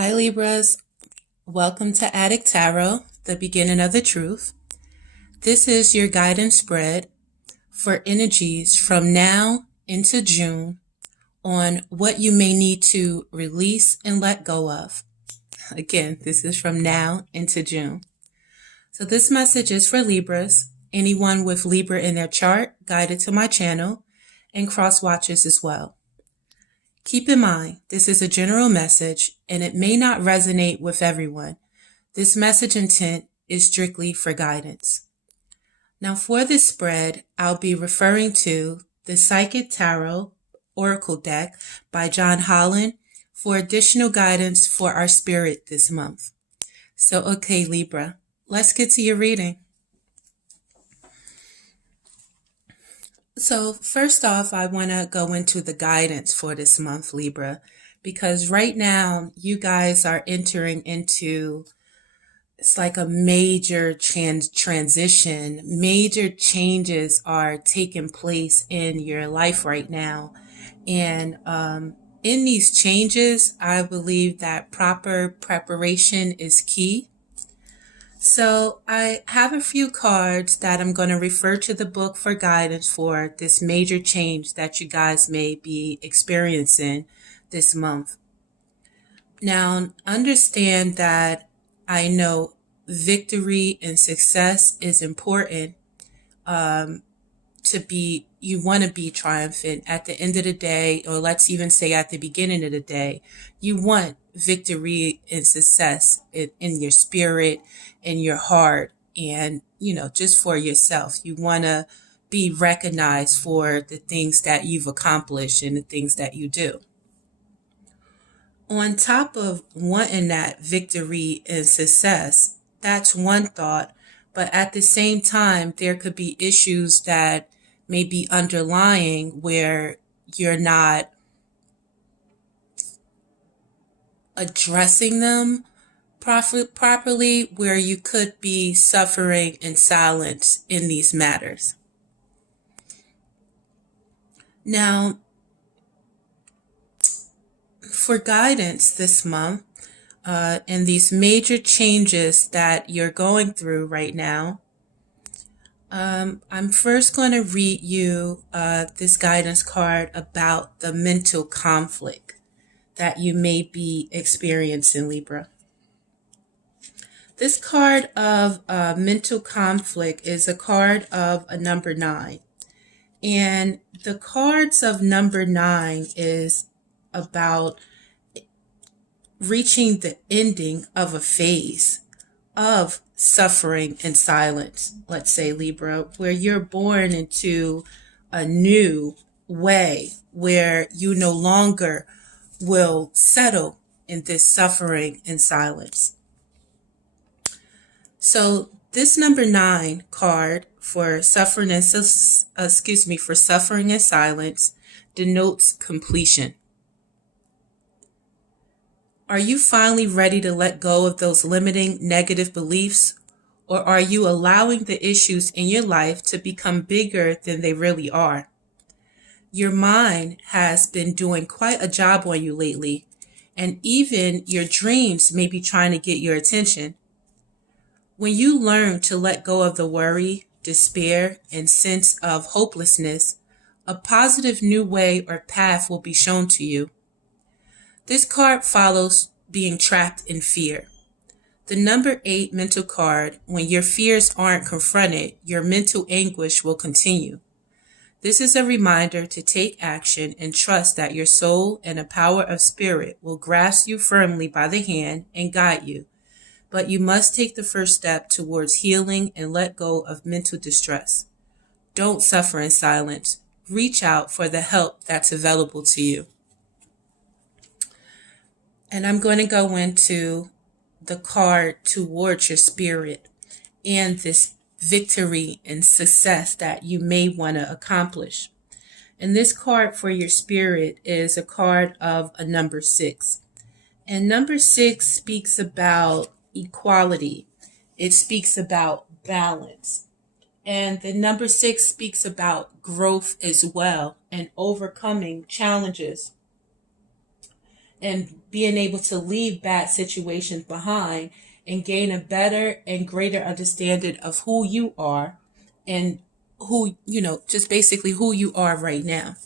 Hi Libras, welcome to Adik Tarot, the beginning of the truth. This is your guidance spread for energies from now into June on what you may need to release and let go of. Again, this is from now into June. So this message is for Libras, anyone with Libra in their chart, guided to my channel, and cross watchers as well. Keep in mind, this is a general message and it may not resonate with everyone. This message intent is strictly for guidance. Now for this spread, I'll be referring to the Psychic Tarot Oracle deck by John Holland for additional guidance for our spirit this month. So okay Libra, let's get to your reading. So first off, I want to go into the guidance for this month, Libra, because right now you guys are entering into, it's like a major transition. Major changes are taking place in your life right now. And in these changes, I believe that proper preparation is key. So I have a few cards that I'm going to refer to the book for guidance for this major change that you guys may be experiencing this month. Now, understand that I know victory and success is important you want to be triumphant at the end of the day, or let's even say at the beginning of the day. You want victory and success in your spirit, in your heart, and, just for yourself. You want to be recognized for the things that you've accomplished and the things that you do. On top of wanting that victory and success, that's one thought. But at the same time, there could be issues that may be underlying where you're not addressing them properly, where you could be suffering in silence in these matters. Now, for guidance this month, and these major changes that you're going through right now, I'm first going to read you this guidance card about the mental conflict that you may be experiencing, Libra. This card of mental conflict is a card of a number 9. And the cards of number 9 is about reaching the ending of a phase of suffering in silence, let's say, Libra, where you're born into a new way where you no longer will settle in this suffering in silence. So this number 9 card for suffering in silence denotes completion. Are you finally ready to let go of those limiting negative beliefs, or are you allowing the issues in your life to become bigger than they really are? Your mind has been doing quite a job on you lately, and even your dreams may be trying to get your attention. When you learn to let go of the worry, despair, and sense of hopelessness, a positive new way or path will be shown to you. This card follows being trapped in fear. The number 8 mental card, when your fears aren't confronted, your mental anguish will continue. This is a reminder to take action and trust that your soul and the power of spirit will grasp you firmly by the hand and guide you. But you must take the first step towards healing and let go of mental distress. Don't suffer in silence. Reach out for the help that's available to you. And I'm going to go into the card towards your spirit and this victory and success that you may want to accomplish. And this card for your spirit is a card of a number 6. And number 6 speaks about equality. It speaks about balance. And the number 6 speaks about growth as well and overcoming challenges. and being able to leave bad situations behind and gain a better and greater understanding of who you are and who, just basically who you are right now.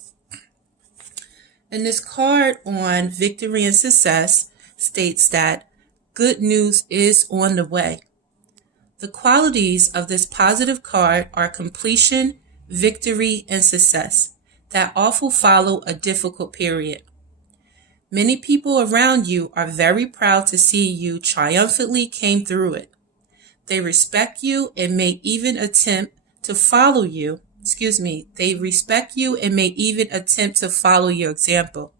And this card on victory and success states that good news is on the way. The qualities of this positive card are completion, victory, and success that often follow a difficult period. Many people around you are very proud to see you triumphantly came through it. They respect you and may even attempt to follow you. They respect you and may even attempt to follow your example.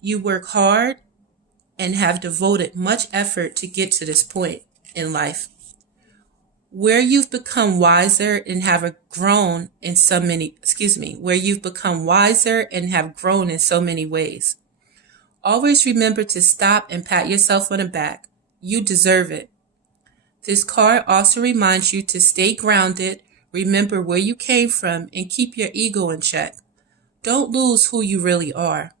You work hard and have devoted much effort to get to this point in life, where you've become wiser and have grown in so many ways. Always remember to stop and pat yourself on the back. You deserve it. This card also reminds you to stay grounded, remember where you came from, and keep your ego in check. Don't lose who you really are.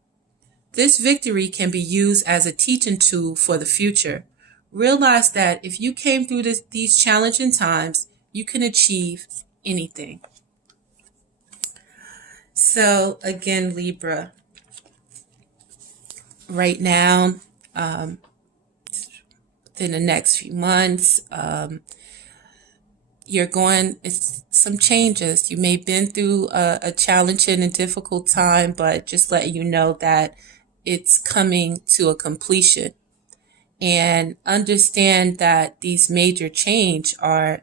This victory can be used as a teaching tool for the future. Realize that if you came through these challenging times, you can achieve anything. So again, Libra, right now, within the next few months, it's some changes. You may have been through a challenging and difficult time, but just letting you know that it's coming to a completion. And understand that these major changes are,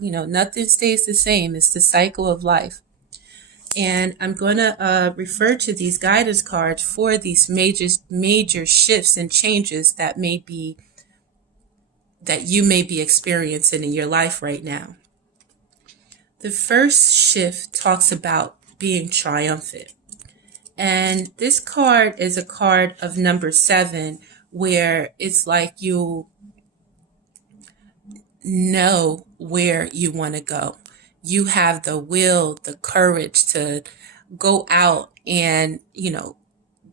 nothing stays the same. It's the cycle of life. And I'm going to refer to these guidance cards for these major shifts and changes that you may be experiencing in your life right now. The first shift talks about being triumphant. And this card is a card of number 7, where it's like you know where you want to go. You have the will, the courage to go out and,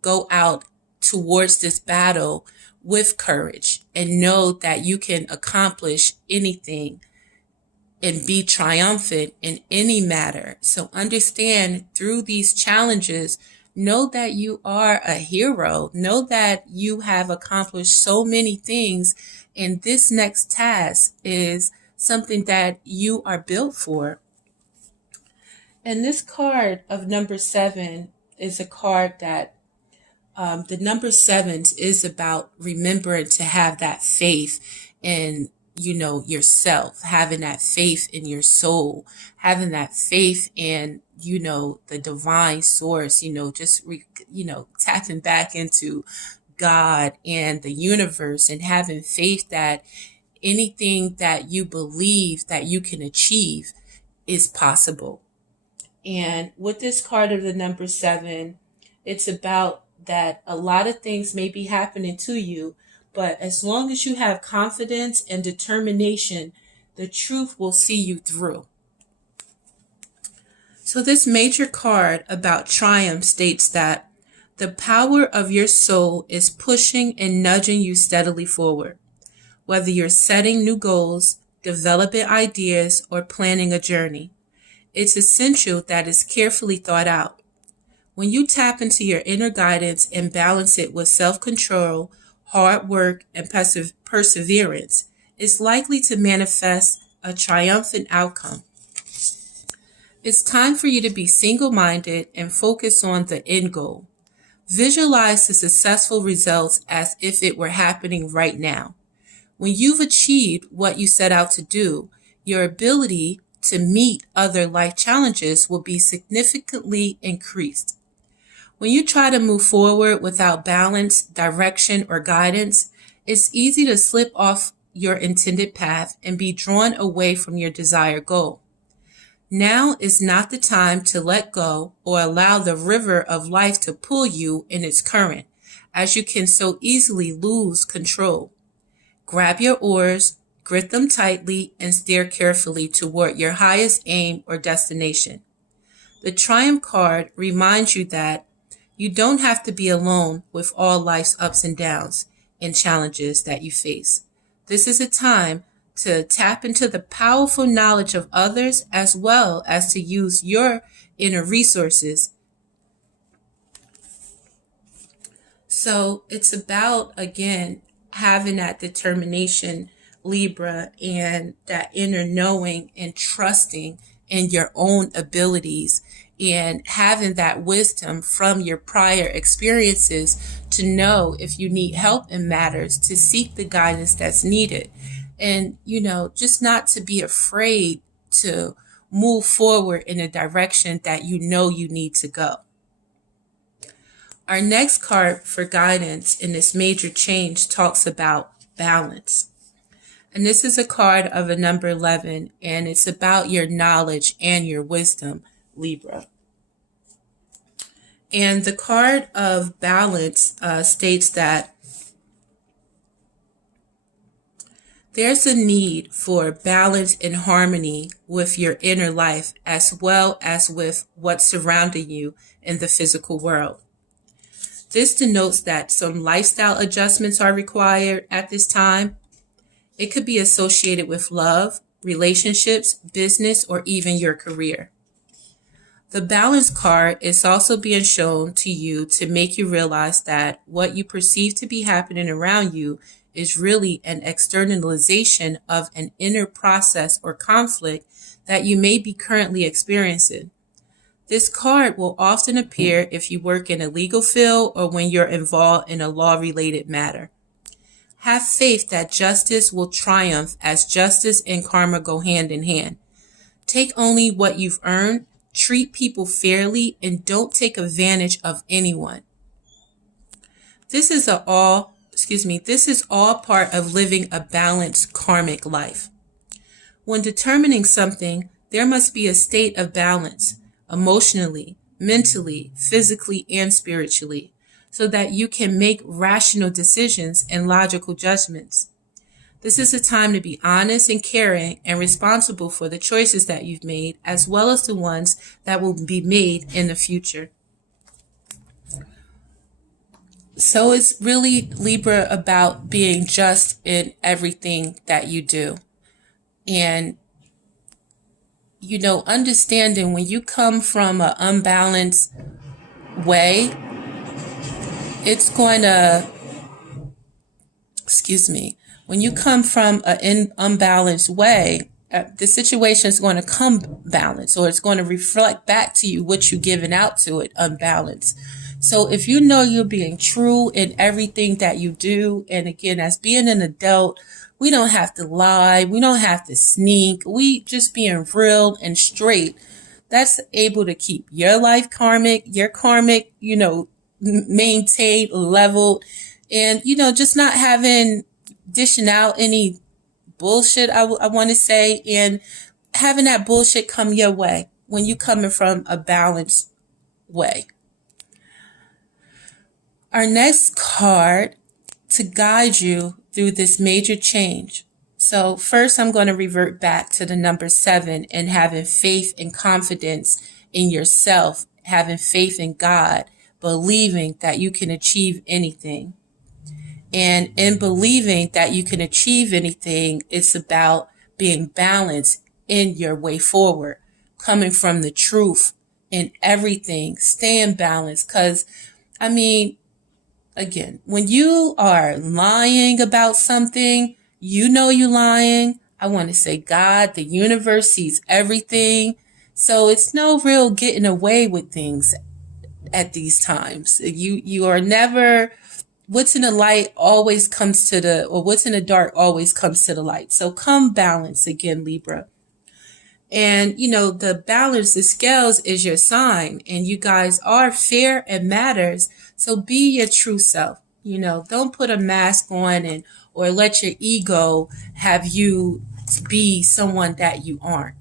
go out towards this battle with courage and know that you can accomplish anything and be triumphant in any matter. So understand through these challenges, know that you are a hero. Know that you have accomplished so many things, and this next task is something that you are built for. And this card of number 7 is a card that the number 7 is about remembering to have that faith in, yourself, having that faith in your soul, having that faith in, the divine source, tapping back into God and the universe and having faith that anything that you believe that you can achieve is possible. And with this card of the number 7, it's about that a lot of things may be happening to you, but as long as you have confidence and determination, the truth will see you through. So this major card about triumph states that the power of your soul is pushing and nudging you steadily forward. Whether you're setting new goals, developing ideas, or planning a journey, it's essential that it's carefully thought out. When you tap into your inner guidance and balance it with self-control, hard work, and perseverance, it's likely to manifest a triumphant outcome. It's time for you to be single-minded and focus on the end goal. Visualize the successful results as if it were happening right now. When you've achieved what you set out to do, your ability to meet other life challenges will be significantly increased. When you try to move forward without balance, direction, or guidance, it's easy to slip off your intended path and be drawn away from your desired goal. Now is not the time to let go or allow the river of life to pull you in its current, as you can so easily lose control. Grab your oars, grip them tightly, and steer carefully toward your highest aim or destination. The Triumph card reminds you that You don't have to be alone with all life's ups and downs and challenges that you face. This is a time to tap into the powerful knowledge of others as well as to use your inner resources. So it's about, again, having that determination, Libra, and that inner knowing and trusting in your own abilities and having that wisdom from your prior experiences to know if you need help in matters, to seek the guidance that's needed. And, just not to be afraid to move forward in a direction that you know you need to go. Our next card for guidance in this major change talks about balance. And this is a card of a number 11, and it's about your knowledge and your wisdom, Libra. And the card of balance states that there's a need for balance and harmony with your inner life as well as with what's surrounding you in the physical world. This denotes that some lifestyle adjustments are required at this time. It could be associated with love, relationships, business, or even your career. The balance card is also being shown to you to make you realize that what you perceive to be happening around you is really an externalization of an inner process or conflict that you may be currently experiencing. This card will often appear if you work in a legal field or when you're involved in a law-related matter. Have faith that justice will triumph, as justice and karma go hand in hand. Take only what you've earned, treat people fairly, and don't take advantage of anyone. This is all part of living a balanced karmic life. When determining something, there must be a state of balance, emotionally, mentally, physically, and spiritually, so that you can make rational decisions and logical judgments. This is a time to be honest and caring and responsible for the choices that you've made, as well as the ones that will be made in the future. So it's really, Libra, about being just in everything that you do. And, understanding when you come from an unbalanced way, it's going to, when you come from an unbalanced way, the situation is going to come balanced, or it's going to reflect back to you what you're giving out to it unbalanced. So if you know you're being true in everything that you do, and again, as being an adult, we don't have to lie, we don't have to sneak, we just being real and straight. That's able to keep your life karmic, your karmic, maintained, leveled, and, just not dishing out any bullshit, I want to say, and having that bullshit come your way when you coming from a balanced way. Our next card to guide you through this major change. So first, I'm going to revert back to the number 7 and having faith and confidence in yourself, having faith in God, believing that you can achieve anything. And in believing that you can achieve anything, it's about being balanced in your way forward, coming from the truth in everything, staying balanced. Because, again, when you are lying about something, you're lying. I want to say God, the universe sees everything. So it's no real getting away with things at these times. You are never, what's in the light always comes to what's in the dark always comes to the light. So come balance again, Libra. And, the balance, the scales is your sign, and you guys are fair and matters. So be your true self. Don't put a mask on or let your ego have you be someone that you aren't.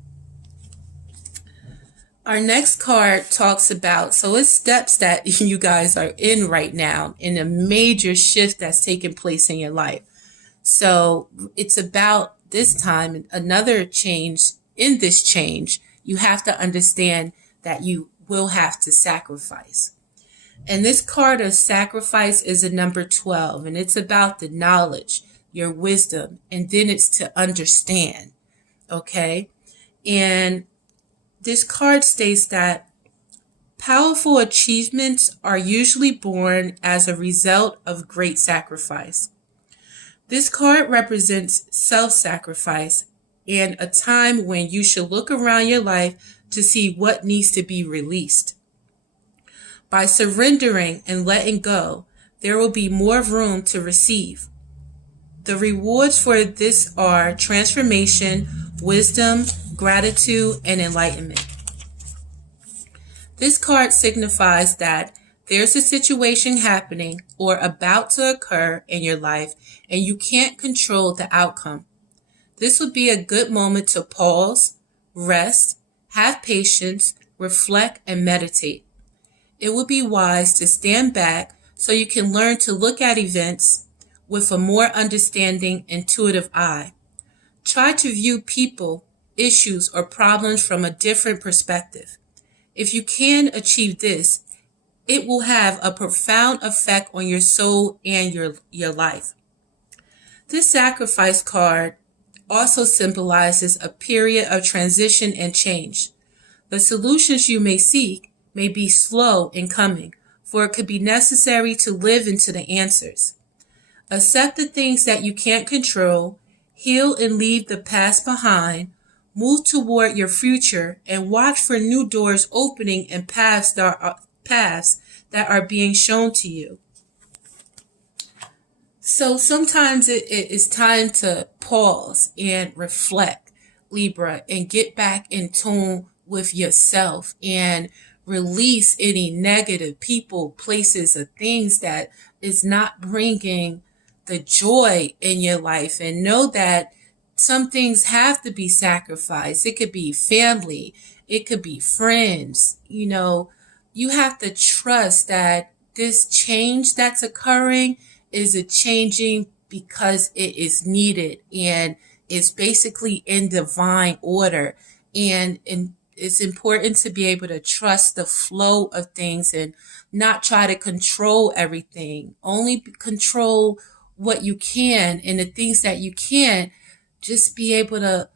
Our next card talks about, so it's steps that you guys are in right now in a major shift that's taking place in your life. So it's about this time, another change. In this change, you have to understand that you will have to sacrifice. And this card of sacrifice is a number 12, and it's about the knowledge, your wisdom, and then it's to understand. Okay? And this card states that powerful achievements are usually born as a result of great sacrifice. This card represents self-sacrifice and a time when you should look around your life to see what needs to be released. By surrendering and letting go, there will be more room to receive. The rewards for this are transformation, wisdom, gratitude, and enlightenment. This card signifies that there's a situation happening or about to occur in your life and you can't control the outcome. This would be a good moment to pause, rest, have patience, reflect, and meditate. It would be wise to stand back so you can learn to look at events with a more understanding, intuitive eye. Try to view people, issues, or problems from a different perspective. If you can achieve this, it will have a profound effect on your soul and your life. This sacrifice card also symbolizes a period of transition and change. The solutions you may seek may be slow in coming, for it could be necessary to live into the answers. Accept the things that you can't control, heal and leave the past behind, move toward your future, and watch for new doors opening and paths that are being shown to you. So sometimes it is time to pause and reflect, Libra, and get back in tune with yourself and release any negative people, places, or things that is not bringing the joy in your life. And know that some things have to be sacrificed. It could be family. It could be friends. You have to trust that this change that's occurring is a changing because it is needed and it's basically in divine order. And it's important to be able to trust the flow of things and not try to control everything. Only control what you can, and the things that you can't, just be able to,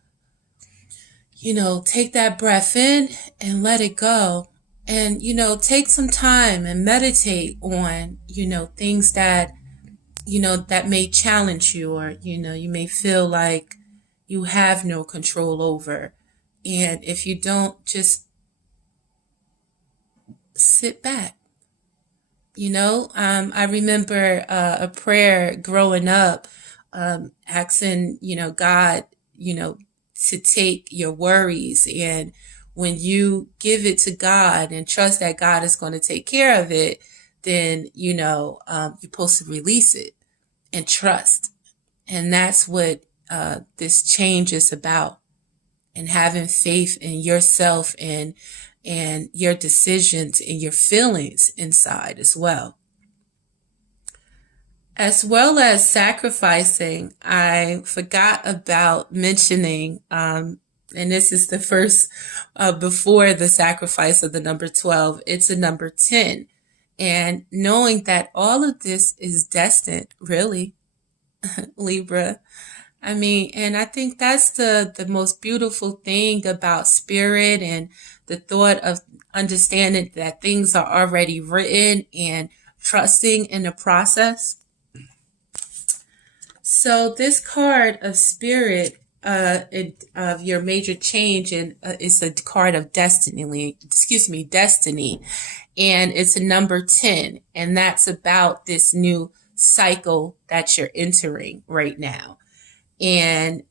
take that breath in and let it go. And, take some time and meditate on, things that, that may challenge you, or, you may feel like you have no control over. And if you don't, just sit back. I remember a prayer growing up, asking, God, to take your worries. And when you give it to God and trust that God is going to take care of it, then, you're supposed to release it and trust. And that's what this change is about. And having faith in yourself and your decisions and your feelings inside as well. As well as sacrificing, I forgot about mentioning, and this is the first before the sacrifice of the number 12, it's a number 10. And knowing that all of this is destined, really, Libra. And I think that's the most beautiful thing about spirit and the thought of understanding that things are already written and trusting in the process. So this card of spirit, of your major change, and is a card of destiny. And it's a number 10. And that's about this new cycle that you're entering right now. And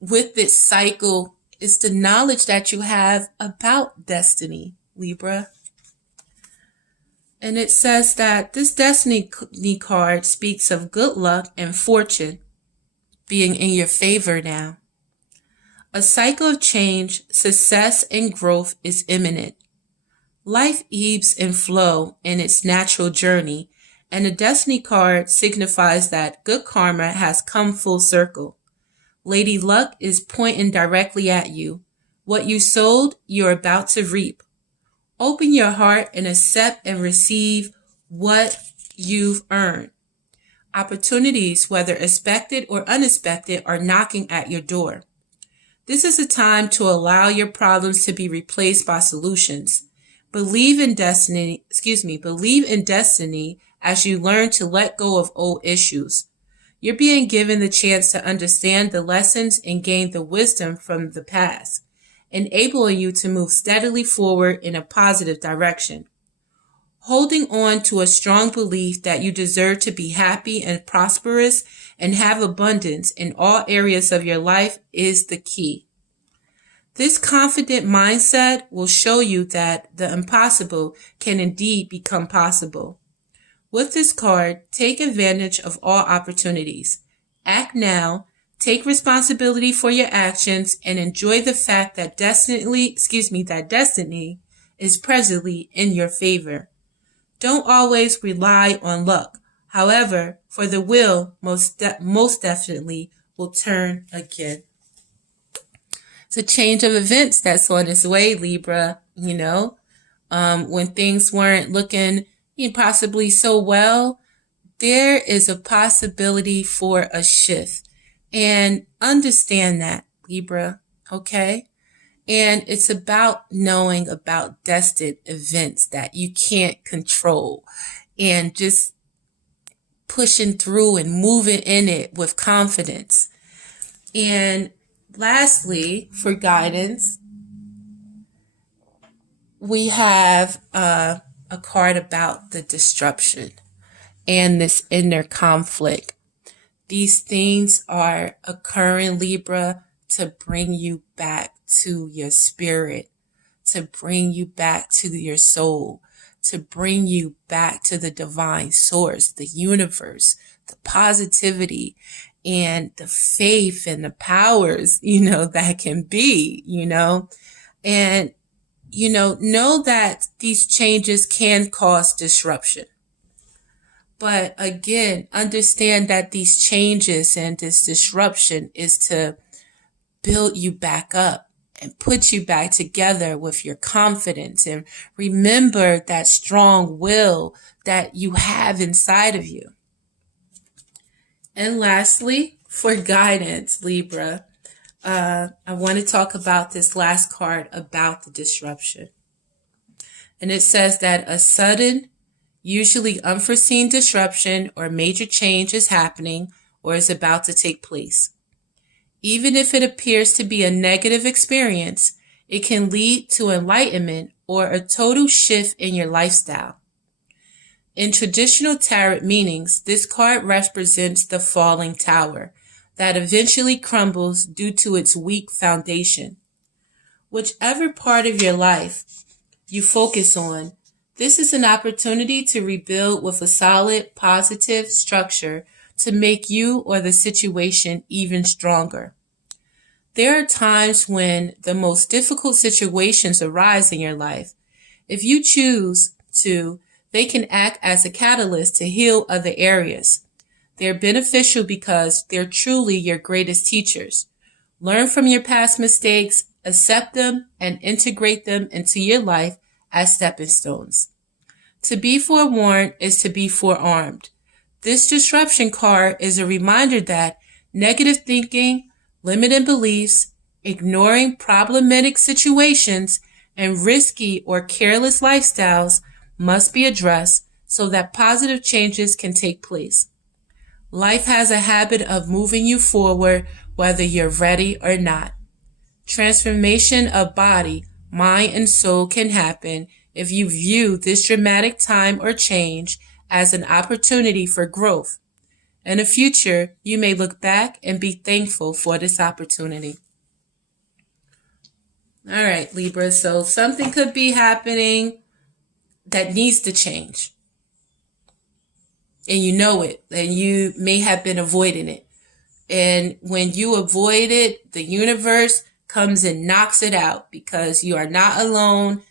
with this cycle, it's the knowledge that you have about destiny, Libra. And it says that this destiny card speaks of good luck and fortune being in your favor now. A cycle of change, success, and growth is imminent. Life ebbs and flows in its natural journey, and the destiny card signifies that good karma has come full circle. Lady Luck is pointing directly at you. What you sowed, you're about to reap. Open your heart and accept and receive what you've earned. Opportunities, whether expected or unexpected, are knocking at your door. This is a time to allow your problems to be replaced by solutions. Believe in destiny as you learn to let go of old issues. You're being given the chance to understand the lessons and gain the wisdom from the past, enabling you to move steadily forward in a positive direction. Holding on to a strong belief that you deserve to be happy and prosperous and have abundance in all areas of your life is the key. This confident mindset will show you that the impossible can indeed become possible. With this card, take advantage of all opportunities. Act now, take responsibility for your actions, and enjoy the fact that destiny is presently in your favor. Don't always rely on luck. However, for the wheel most definitely will turn again. It's a change of events that's on its way, Libra. When things weren't looking possibly so well, there is a possibility for a shift. And understand that, Libra, okay? And it's about knowing about destined events that you can't control and just pushing through and moving in it with confidence. And lastly, for guidance, we have a card about the disruption and this inner conflict. These things are occurring, Libra, to bring you back to your spirit, to bring you back to your soul, to bring you back to the divine source, the universe, the positivity, and the faith and the powers, that can be, and, know that these changes can cause disruption. But again, understand that these changes and this disruption is to build you back up and put you back together with your confidence, and remember that strong will that you have inside of you. And lastly, for guidance, Libra, I want to talk about this last card about the disruption. And it says that a sudden, usually unforeseen disruption or major change is happening or is about to take place. Even if it appears to be a negative experience, it can lead to enlightenment or a total shift in your lifestyle. In traditional tarot meanings, this card represents the falling tower that eventually crumbles due to its weak foundation. Whichever part of your life you focus on, this is an opportunity to rebuild with a solid, positive structure to make you or the situation even stronger. There are times when the most difficult situations arise in your life. If you choose to, they can act as a catalyst to heal other areas. They're beneficial because they're truly your greatest teachers. Learn from your past mistakes, accept them, and integrate them into your life as stepping stones. To be forewarned is to be forearmed. This disruption card is a reminder that negative thinking, limited beliefs, ignoring problematic situations, and risky or careless lifestyles must be addressed so that positive changes can take place. Life has a habit of moving you forward whether you're ready or not. Transformation of body, mind, and soul can happen if you view this dramatic time or change as an opportunity for growth. In the future, you may look back and be thankful for this opportunity. All right, Libra, so something could be happening that needs to change. And you know it, and you may have been avoiding it. And when you avoid it, the universe comes and knocks it out because you are not alone.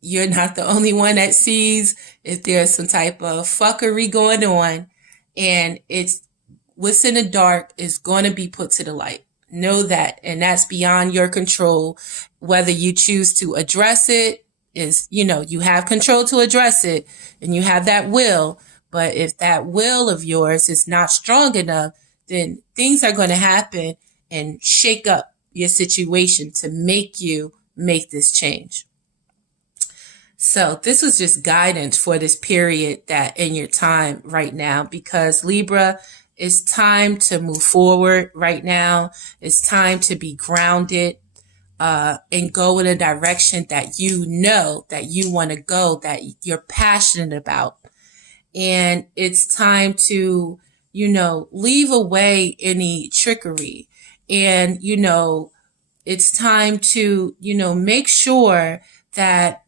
You're not the only one that sees if there's some type of fuckery going on, and it's what's in the dark is going to be put to the light. Know that, and that's beyond your control, whether you choose to address it is, you have control to address it and you have that will. But if that will of yours is not strong enough, then things are going to happen and shake up your situation to make you make this change. So this was just guidance for this period that in your time right now, because Libra, it's time to move forward right now. It's time to be grounded and go in a direction that you know that you want to go, that you're passionate about. And it's time to, leave away any trickery. And, it's time to, make sure that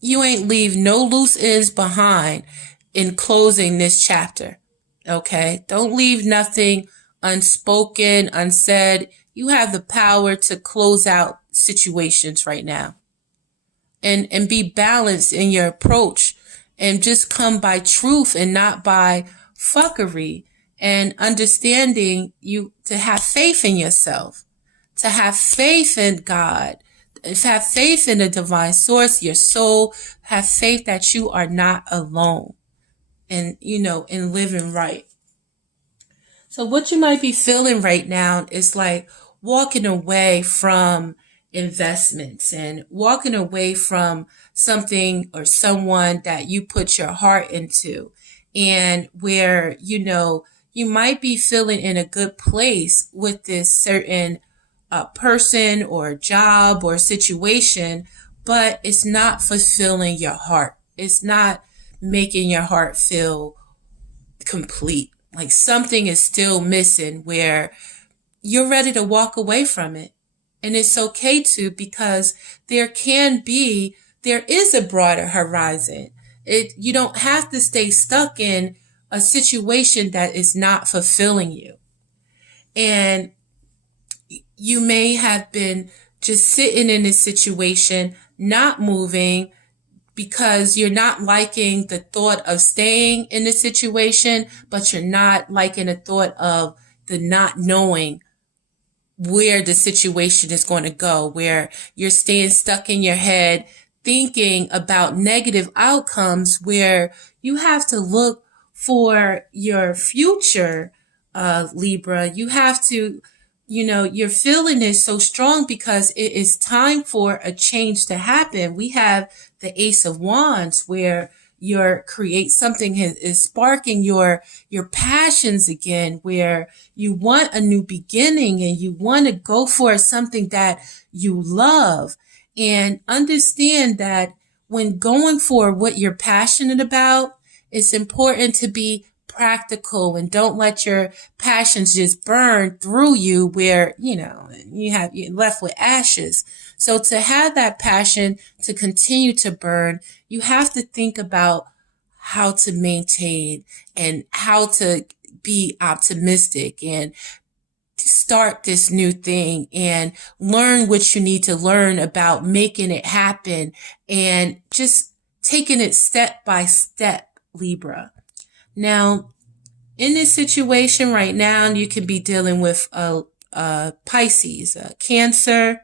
you ain't leave no loose ends behind in closing this chapter. Okay? Don't leave nothing unspoken, unsaid. You have the power to close out situations right now. And be balanced in your approach, and just come by truth and not by fuckery, and understanding you to have faith in yourself, to have faith in God, have faith in the divine source, your soul, have faith that you are not alone, and, in living right. So what you might be feeling right now is like walking away from investments and walking away from something or someone that you put your heart into, and where, you might be feeling in a good place with this certain person or job or situation, but it's not fulfilling your heart. It's not making your heart feel complete. Like something is still missing, where you're ready to walk away from it. And it's okay to, because there is a broader horizon. You don't have to stay stuck in a situation that is not fulfilling you. And you may have been just sitting in this situation, not moving, because you're not liking the thought of staying in the situation, but you're not liking the thought of the not knowing where the situation is going to go, where you're staying stuck in your head, thinking about negative outcomes, where you have to look for your future, Libra. You have to, your feeling is so strong because it is time for a change to happen. We have the Ace of Wands, where something is sparking your passions again, where you want a new beginning and you want to go for something that you love. And understand that when going for what you're passionate about, it's important to be practical and don't let your passions just burn through you, where, you're left with ashes. So to have that passion to continue to burn, you have to think about how to maintain and how to be optimistic and start this new thing and learn what you need to learn about making it happen, and just taking it step by step, Libra. Now, in this situation right now, you can be dealing with a Pisces, a Cancer,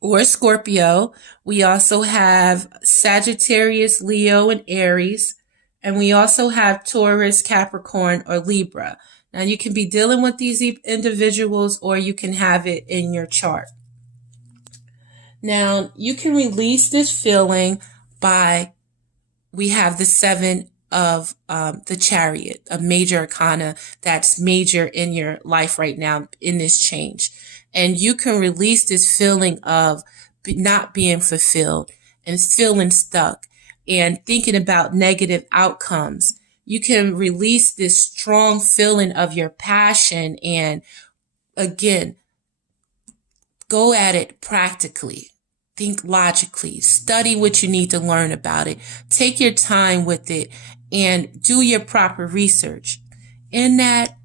or Scorpio. We also have Sagittarius, Leo, and Aries. And we also have Taurus, Capricorn, or Libra. Now, you can be dealing with these individuals, or you can have it in your chart. Now, you can release this feeling we have the Seven of the Chariot, a major arcana that's major in your life right now in this change. And you can release this feeling of not being fulfilled and feeling stuck and thinking about negative outcomes. You can release this strong feeling of your passion and, again, go at it practically. Think logically. Study what you need to learn about it. Take your time with it and do your proper research. In that,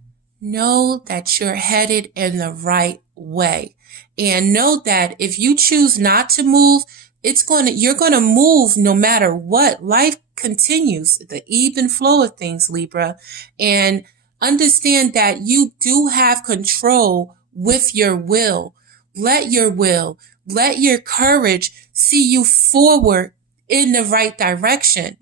know that you're headed in the right way. And know that if you choose not to move, you're going to move no matter what. Life continues, the ebb and flow of things, Libra. And understand that you do have control with your will. Let your will Let your courage see you forward in the right direction.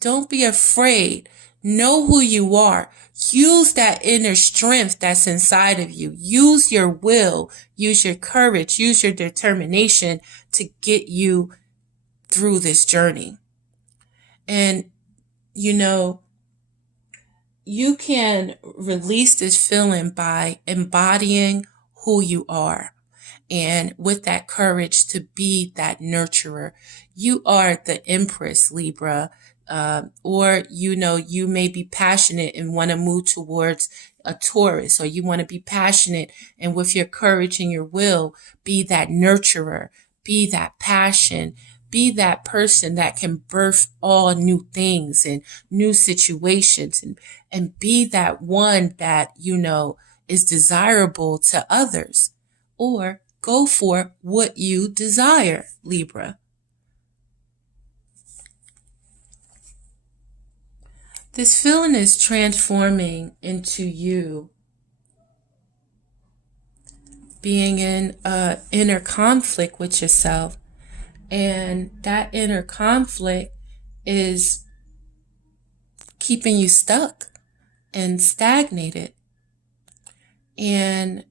Don't be afraid. Know who you are. Use that inner strength that's inside of you. Use your will, use your courage, use your determination to get you through this journey. And, you can release this feeling by embodying who you are. And with that courage to be that nurturer. You are the Empress, Libra. Or, you may be passionate and want to move towards a Taurus, or you want to be passionate and with your courage and your will, be that nurturer, be that passion, be that person that can birth all new things and new situations, and be that one that, is desirable to others. Or go for what you desire, Libra. This feeling is transforming into you being in inner conflict with yourself. And that inner conflict is keeping you stuck and stagnated. And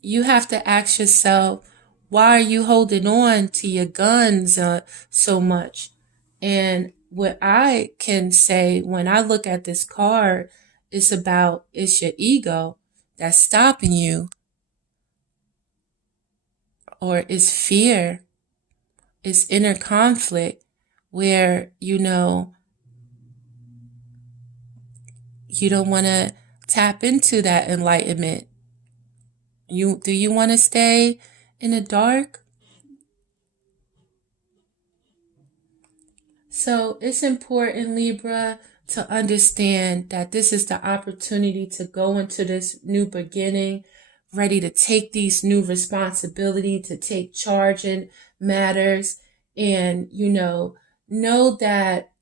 you have to ask yourself, why are you holding on to your guns so much? And what I can say when I look at this card, it's your ego that's stopping you, or it's fear, it's inner conflict where, you don't want to tap into that enlightenment. Do you want to stay in the dark? So it's important, Libra, to understand that this is the opportunity to go into this new beginning, ready to take these new responsibility, to take charge in matters, and, know that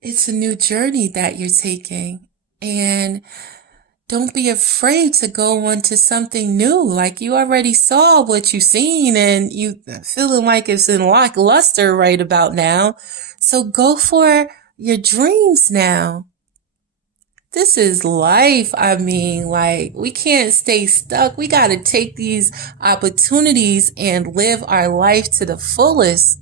it's a new journey that you're taking. And don't be afraid to go on to something new. Like, you already saw what you've seen and you feeling like it's in lackluster right about now. So go for your dreams now. This is life. We can't stay stuck. We got to take these opportunities and live our life to the fullest.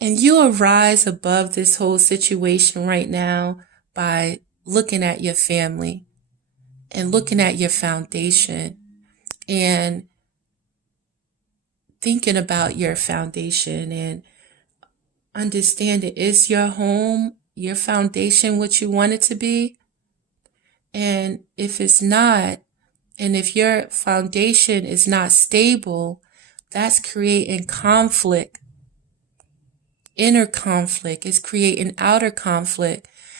And you arise above this whole situation right now by looking at your family and looking at your foundation and thinking about your foundation and understanding, is your home, your foundation, what you want it to be? And if it's not, and if your foundation is not stable, that's creating conflict. Inner conflict is creating outer conflict.